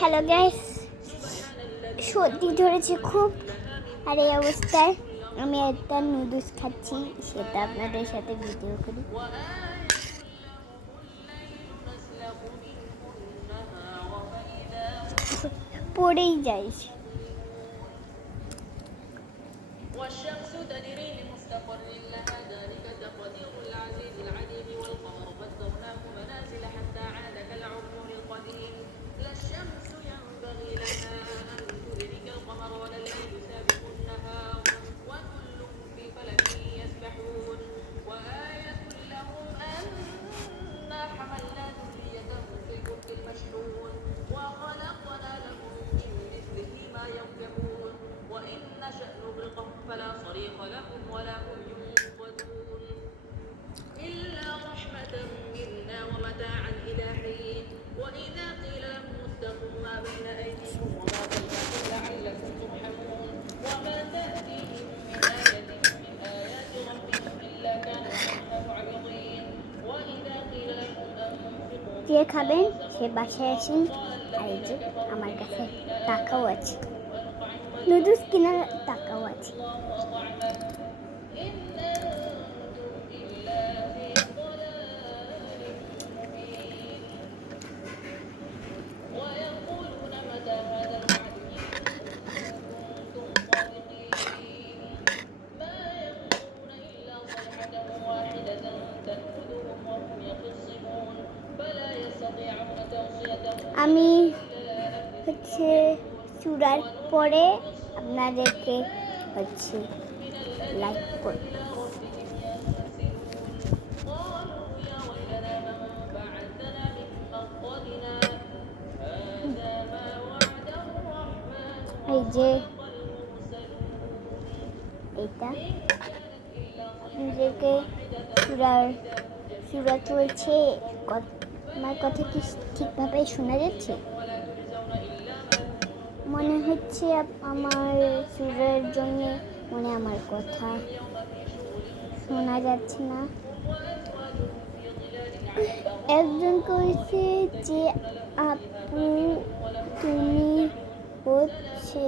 Hello guys, সর্দি ধরেছে খুব। আর এই অবস্থায় আমি একটা নুডলস খাচ্ছি, সেটা আপনাদের সাথে ভিডিও করি। পড়েই যাইস। والشمس تجري لمستقر لها ذلك تقدير العزيز العليم والقمر قدرناه منازل حتى عاد كالعرجون القديم لا الشمس ينبغي لها أن تدرك القمر ولا الليل سابق النهار وكل في فلك يسبحون وآية لهم أنا حملنا ذريتهم في الفلك المشحون وخلقنا لهم من مثله ما يركبون وإن نشأ نغرقهم فلا صريخ لهم ولا هم ينقذون إلا رحمة منا ومتاعا إلى حين وإذا قيل لهم اتقوا ما بين أيديكم وما خلفكم لعلكم ترحمون وما تأتيهم من آية من آيات ربهم إلا كانوا عنها معرضين وإذا قيل لهم أنفقوا যে খাবেন সে বাসায় আসেন। আর এই যে আমার কাছে টাকাও আছে, নুডলস কেনার টাকাও আছে। আমি হচ্ছে চূড়ার পরে আপনাদেরকে হচ্ছে লাইক করব। এই যে এইটা নিজেকে চূড়া চলছে। আমার কথা কি ঠিকভাবে শোনা যাচ্ছে? মনে হচ্ছে আমার সুরের জন্য আমার কথা শোনা যাচ্ছে না। একজন কইছে যে আপু তুমি হচ্ছে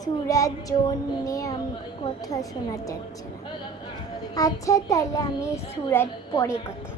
সুরার জন্য কথা শোনা যাচ্ছে না। আচ্ছা, তাহলে আমি সুরার পরে কথা